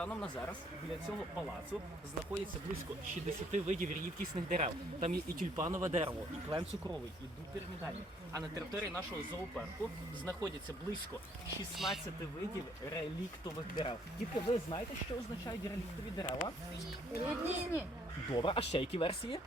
станом на зараз біля цього палацу знаходиться близько 60 видів рідкісних дерев. Там є і тюльпанове дерево, і клен цукровий, і дуб пірамідальний. А на території нашого зоопарку знаходяться близько 16 видів реліктових дерев. Тільки ви знаєте, що означають реліктові дерева? Рідні. Добре, а ще які версії?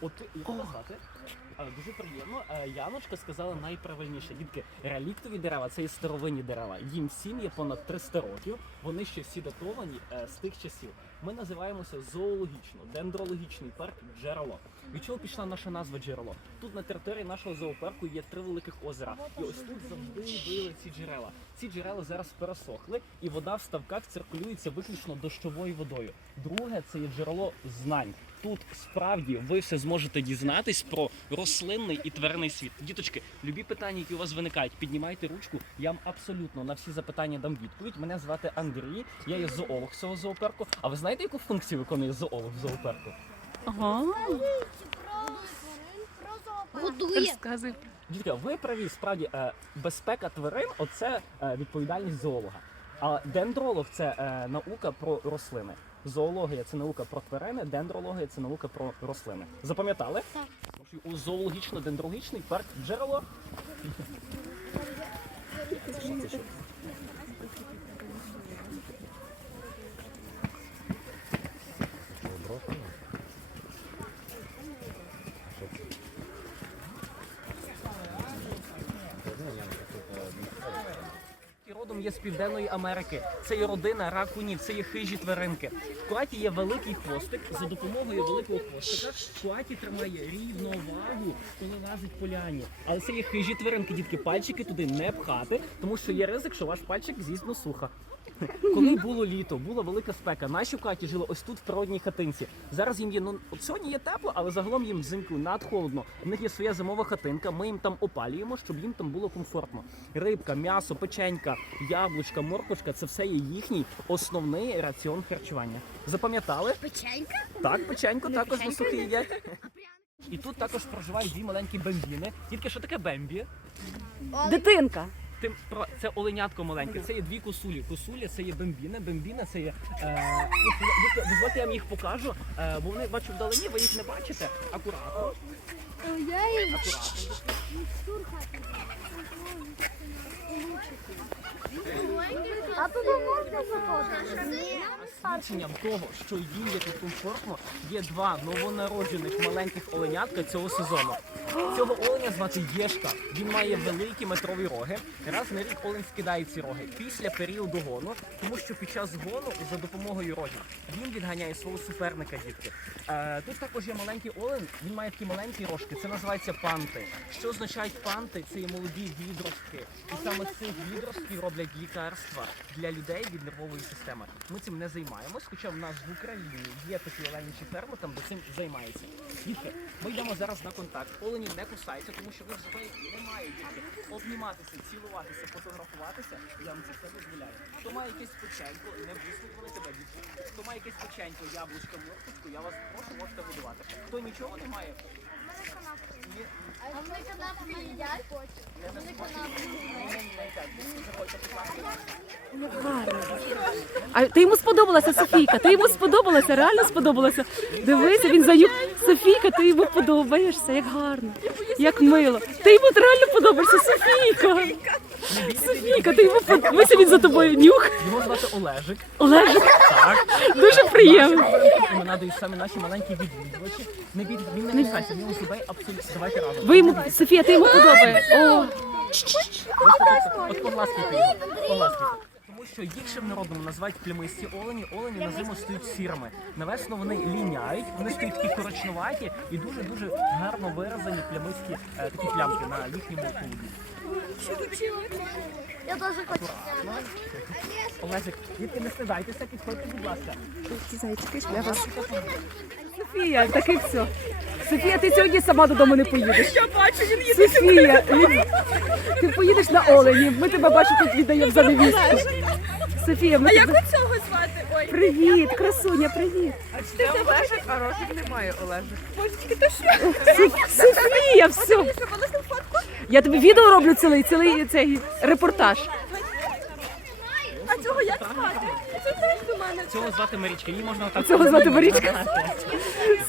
От вас звати? Е, Дуже приємно. Е, Яночка сказала найправильніше. Дітки, реліктові дерева це є старовинні дерева. Їм всім є понад 300 років. Вони ще всі датовані е, з тих часів. Ми називаємося зоологічно, дендрологічний парк джерело. Від чого пішла наша назва джерело? Тут на території нашого зоопарку є три великих озера. І ось тут завжди били ці джерела. Ці джерела зараз пересохли, і вода в ставках циркулюється виключно дощовою водою. Друге це є джерело знань. Тут справді ви все зможете дізнатись про рослинний і тваринний світ. Діточки, любі питання, які у вас виникають, піднімайте ручку. Я вам абсолютно на всі запитання дам відповідь. Мене звати Андрій, я є зоолог цього зоопарку. А ви знаєте, яку функцію виконує зоолог в зоопарку? Ага, Годує. розказуй. Дітка, ви праві, справді е, безпека тварин оце е, відповідальність зоолога. А дендролог це е, наука про рослини. Зоологія це наука про тварини, дендрологія це наука про рослини. Запам'ятали? Так. У зоологічно-дендрологічний парк джерело. Є з Південної Америки. Це є родина ракунів, це є хижі тваринки. В Куаті є великий хвостик. За допомогою великого хвостика Куаті тримає рівновагу, коли лазить поляні. Але це є хижі тваринки, дітки, пальчики туди не пхати, тому що є ризик, що ваш пальчик з'їзд суха. Коли було літо, була велика спека. Наші в Каті жили ось тут в природній хатинці. Зараз їм є ну от сьогодні є тепло, але загалом їм взимку надхолодно. В них є своя зимова хатинка. Ми їм там опалюємо, щоб їм там було комфортно. Рибка, м'ясо, печенька, яблучка, моркошка це все є їхній основний раціон харчування. Запам'ятали? Печенька? Так, печеньку також на печенька, сухий їдять. І тут також проживають дві маленькі бембіни. Тільки що таке бембі? Дитинка. Тим про це оленятко маленьке. Це є дві косулі. Косуля це є бембіна. Бембіна це є. Е, дозвольте, я вам їх покажу, е, бо вони бачу вдалині, ви їх не бачите. Акуратно, Я. А туди можна заходити? Свідченням того, що їм є тут комфортно, є два новонароджених маленьких оленятка цього сезону. Цього оленя звати Єшка. Він має великі метрові роги. Раз на рік олень скидає ці роги після періоду гону, тому що під час гону за допомогою рогів він відганяє свого суперника дітки. Е, тут також є маленький олень. Він має такі маленькі рожки. Це називається панти. Що означають панти? Це є молоді відростки. І саме з цих відростків роблять лікарства для людей від нервової системи. Ми цим не займаємось, хоча в нас в Україні є такі оленячі ферми, там де цим займаються. Дітки, ми йдемо зараз на контакт. Олені не кусаються, тому що ви взагалі не дітки обніматися, цілуватися, фотографуватися. Я вам це все дозволяю. Хто має якесь печенько, не вони тебе дітки. Хто має якесь печенько, яблучко, моркочку, я вас прошу, можете годувати. Хто нічого не має, ні, А вони канапки їдять? Вони канапки їдять. не йдете. Заходьте, будь ласка. А ти йому сподобалася, Софійка? Ти йому сподобалася, реально сподобалася. Дивися, він за Софійка, ти йому подобаєшся, як гарно, як мило. Ти йому реально подобаєшся, Софійка. Софійка, ти подобаєшся, він за тобою нюх. Його звати Олежик. Олежик, Так. дуже приємно. Ми надають саме наші маленькі відвідувачі. Не від він не лишайся, він себе абсолютно. Давайте разом. Ви йому, Софія, ти йому подобає. О, От погласкайте його. Погласкайте. Тому що їх народом називають плямисті олені. Олені на зиму стають сірими. На весну вони ліняють, вони стають такі коричнуваті і дуже дуже гарно виразені плямисті е, такі плямки на їхньому тулубі. Я теж хочу. Олесик, дітки, не стидайтеся, підходьте, будь ласка. зайчики, для вас. Софія, таке все. Софія, ти сьогодні сама додому не поїдеш. Я бачу, він їде. Софія, він... ти поїдеш на Олені. Ми тебе бачимо, тут віддаємо за невістку. Софія, ми тебе... Цього звати? Ой, Привіт, красуня, привіт. це Олежик, а рожик немає Олежик. Соф- Софія, все. Я тобі відео роблю цілий, цілий цей репортаж. А цього як звати? Цього звати Марічка, її можна отак. Цього звати Марічка?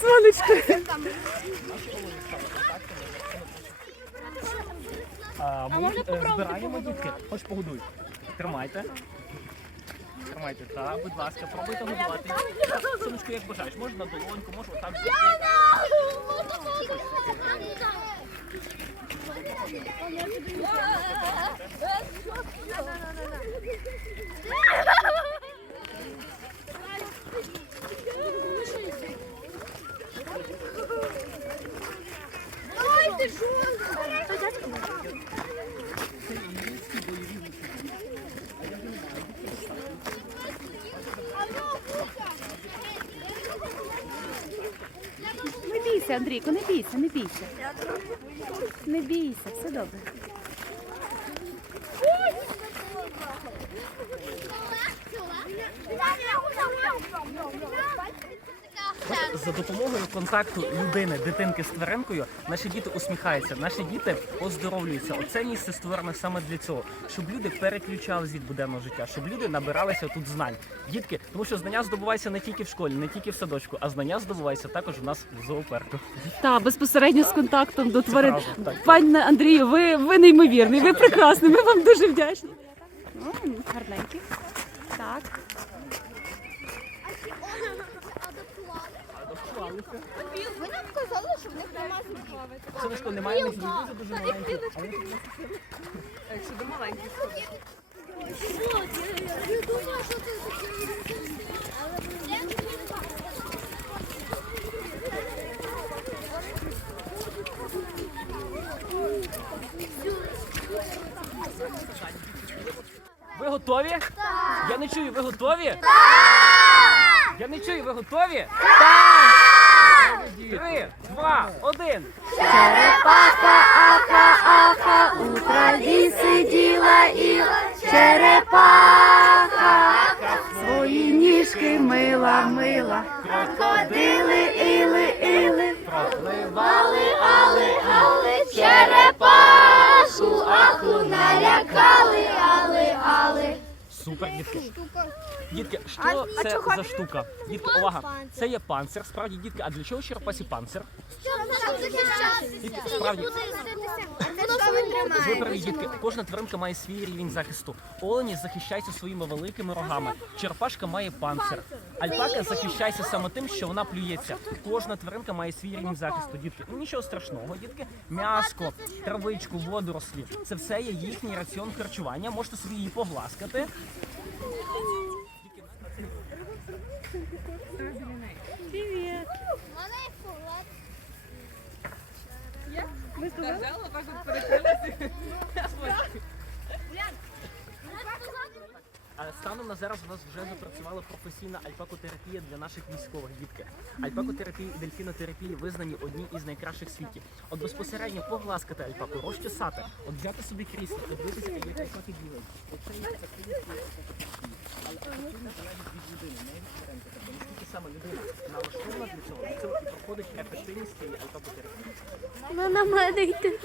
Сонечко. А, ми е, збираємо дітки. Хоч погодуй. Тримайте. Тримайте, так, будь ласка, пробуйте годувати. Сонечко, як бажаєш, можна на долоньку, може отак. Жон! Не бійся, Андрійко, не бійся, не бійся. Не бійся, все добре. За допомогою контакту людини, дитинки з тваринкою, наші діти усміхаються, наші діти оздоровлюються. Оце місце створено саме для цього, щоб люди переключались від буденного життя, щоб люди набиралися тут знань. Дітки, тому що знання здобуваються не тільки в школі, не тільки в садочку, а знання здобуваються також у нас в зоопарку. Та безпосередньо з контактом до тварин. правда. Пане Андрію, ви, ви неймовірний, ви прекрасний. Ми вам дуже вдячні. М, Гарненький. Так. Ви нам казали, що в них немає зубів. Сонечко немає не дуже дуже маленький. але Якщо до маленьких. Я думаю, що це таке. Ви готові? Так! Я не чую, ви готові? Так! Я не чую, ви готові? Так! Три, два, один. Черепаха, аха, аха, У траві сиділа і черепаха, свої ніжки мила, мила, крокодили, Супер, дітки. Дітки, що це за штука? Дітки, увага, це є панцир. Справді, дітки, а для чого черепасі панцир? Дітки, справді, ви праві, дітки, кожна тваринка має свій рівень захисту. Олені захищаються своїми великими рогами. Черепашка має панцир. Альпака захищається саме тим, що вона плюється. Кожна тваринка має свій рівень захисту. Дітки, ну нічого страшного, дітки. М'яско, травичку, водорослі. Це все є їхній раціон харчування. Можете собі її погласкати. Сказала, так от перекрилася. Станом на зараз у нас вже запрацювала професійна альпакотерапія для наших військових дітки. Альпакотерапія і дельфінотерапія визнані одні із найкращих світі. От безпосередньо погласкати альпаку, розчесати, от взяти собі крісло, подивитися, як альпаки ділять. Оце є альпакотерапії. Але від людини, не від саме людина налаштована для цього, для цього і проходить ефективність цієї альпакотерапії. Ну, на мене йти.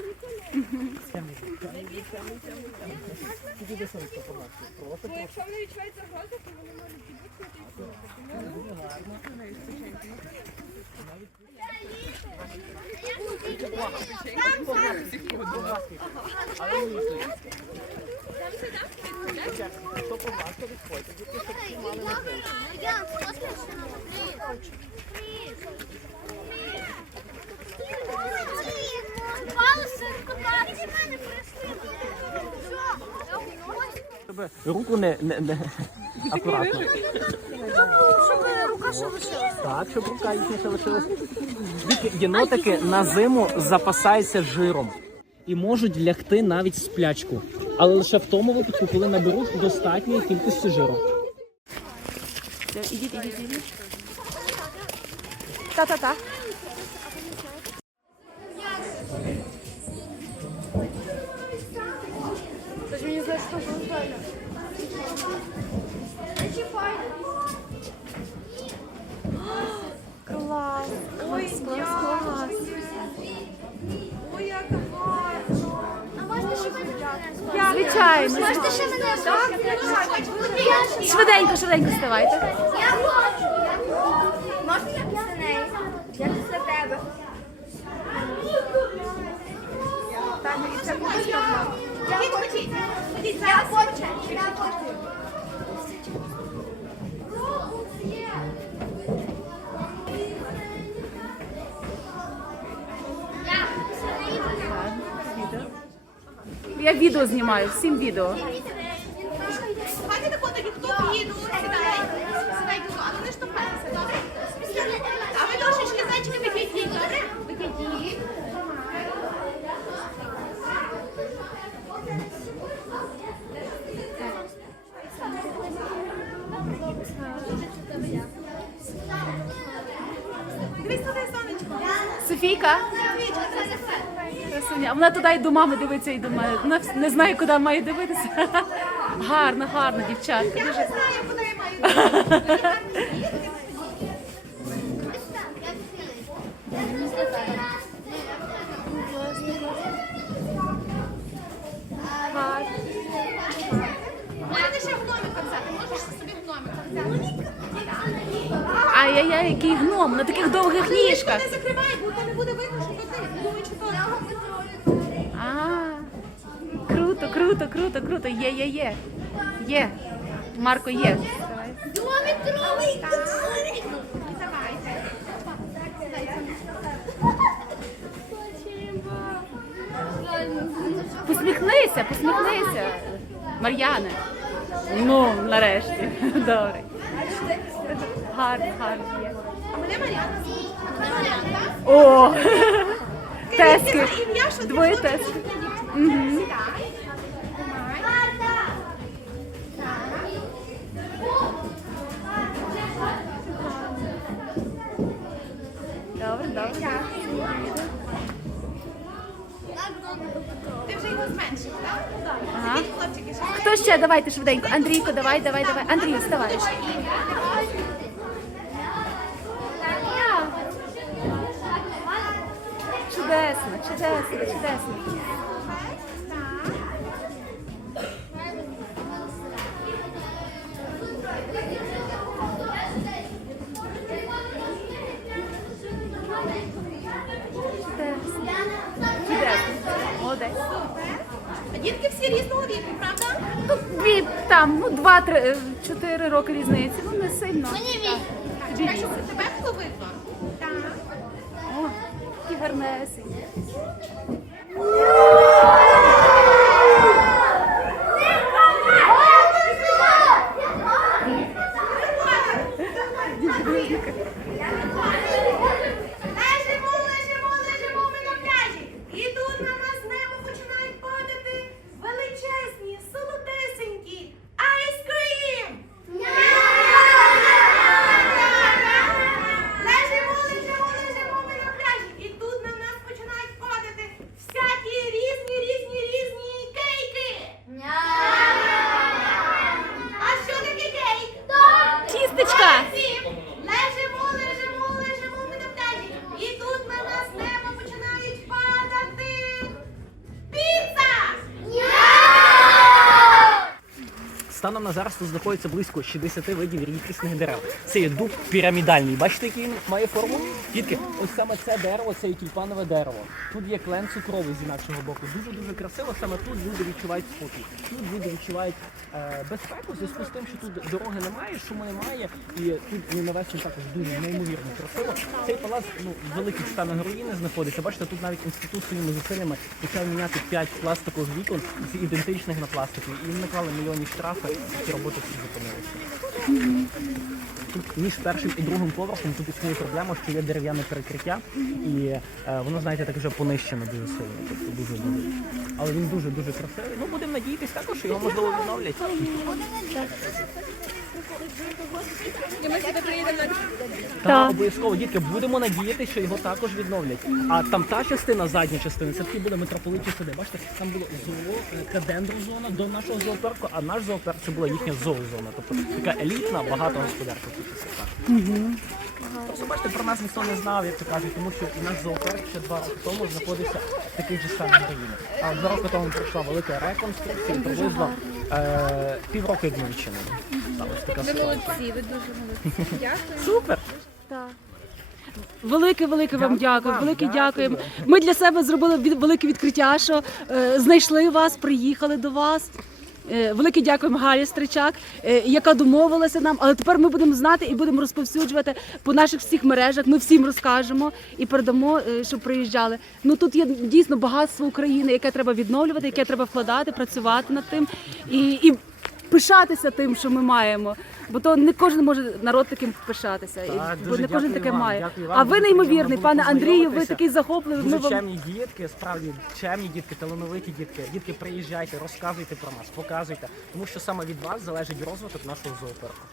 Ну, якщо вони відчувають загрозу, то вони можуть підвикнути і все. Але не їсти. Хто погласкав, відходьте. Дітки, щоб. Щоб руку не, не, не акуратно. Так, щоб рука їхня ще лишилась. Діти, єнотики на зиму запасаються жиром і можуть лягти навіть сплячку. Але лише в тому випадку, коли наберуть достатньої кількості жиру. Ідіть, ідіть, ідіть. Та-та-та. Вставай. Можете ще мене Швиденько, швиденько вставайте. Я хочу. Можна я після неї? Я після тебе. Так, це буде Я хочу. Я хочу. Я хочу. Відео знімаю, всім відео. Хватить тако тобі, хто піду, сідай. Сідай тут, а ну не штовхайтеся, добре? А ви трошечки зайчики викидіть, добре? Викидіть. Дивись туди, сонечко. Софійка. Красуня. А Вона туди і до мами дивиться, і до мене. Вона не знає, куди має дивитися. Гарно, гарно, дівчатка. Я Дуже не знаю, куди я маю. взяти. Ай-яй-яй, який гном на таких довгих ніжках. Не закривай, бо то не буде видно, що ти. Думаю, чи то. А, круто, круто, круто. Є, є, є. Є. Марко є. Двометровий. Давайте. Посміхнися, посміхнися. Мар'яне. Ну, нарешті. Добре. Гарно, гарно є. А мене Мар'яна. О! Тески. Двоє тески. щоб Ага. Хто ще? Давайте швиденько. Андрійко, давай, давай, давай. Андрій, вставай. Чудесно, чудесно. Чудесно. Чудесно. Молодець. А дітки всі різного віку, правда? Ну, від, там, ну, два-три, е, чотири роки різниці. Ну, не сильно. Чекай, щоб тебе було видно. Так. О, які гарнесенькі. На зараз тут знаходиться близько 60 видів рідкісних дерев. Це є дуб пірамідальний. Бачите, який він має форму? Тільки ось саме це дерево, це є тюльпанове дерево. Тут є клен цукровий з інакшого боку. Дуже дуже красиво. Саме тут люди відчувають спокій. Тут люди відчувають е, безпеку в зв'язку з тим, що тут дороги немає, шуму немає, і тут ну, навесні також дуже неймовірно красиво. Цей палац ну великий стан руїни знаходиться. Бачите, тут навіть інститут своїми зусиллями почав міняти 5 пластикових вікон з ідентичних на пластикові. І їм наклали мільйонні штрафи, і роботи всі зупинилися. Тут між першим і другим поверхом тут існує проблема, що є дерев'яне перекриття, і е, воно, знаєте, так вже понищено дуже сильно. Тобто дуже дуже. Але він дуже дуже красивий. Ну будемо надіятися також, що його можливо відновлять. Так, обов'язково, дітки, будемо надіятися, що його також відновлять. А там та частина, задня частина, це такі були митрополитчі сади. Бачите, там було зоо, е, кадендрозона до нашого зоопарку, а наш зоопарк це була їхня зоозона. Тобто така елітна, багато господарка в часах. Тобто, бачите, про нас ніхто не знав, як то кажуть, тому що наш зоопарк ще два роки тому знаходився в таких же самих руїнах. А два роки тому пройшла велика реконструкція, приблизно е, півроку як ми відчинили. Сталася така ситуація. ви дуже молодці. Дякую. Супер! Велике, велике вам Дякую Велике дякуємо. Ми для себе зробили від- велике відкриття, що е, знайшли вас, приїхали до вас. Е, Велике дякуємо Галі Стричак, е, яка домовилася нам. Але тепер ми будемо знати і будемо розповсюджувати по наших всіх мережах. Ми всім розкажемо і передамо, е, щоб приїжджали. Ну тут є дійсно багатство України, яке треба відновлювати, яке треба вкладати, працювати над тим і. і Пишатися тим, що ми маємо, бо то не кожен може народ таким пишатися, і- бо дуже не кожен дякую таке вам, має. дякую вам. А ви Дуже неймовірний, приємно пане було Андрію. Ви познайомитися. такий захопливий. Ми Дуже вам чемні дітки, справді чемні дітки, талановиті дітки. Дітки, приїжджайте, розказуйте про нас, показуйте, тому що саме від вас залежить розвиток нашого зоопарку.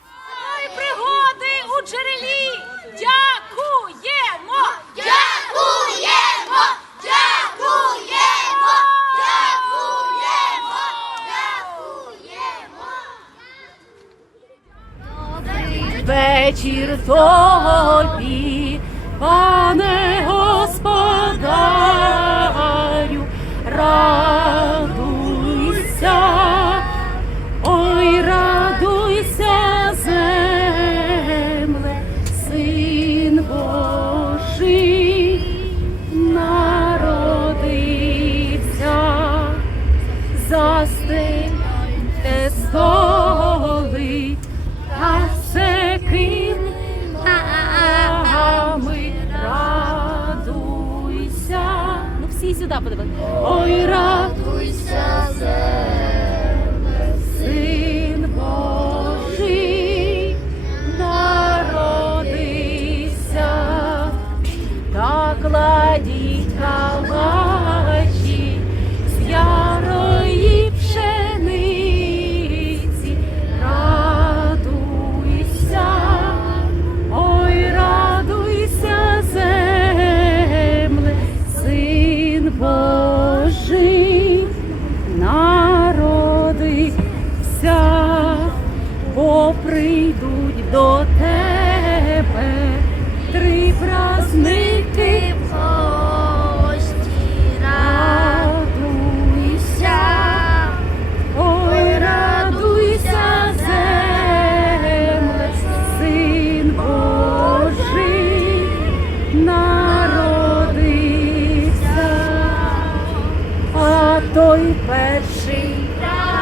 пригоди у джерелі. Дякуємо! Дякуємо! Дякуємо! Дякуємо! Дякуємо! Вечір тобі, Всі сюди подивилися. Ой, радуйся, Percy.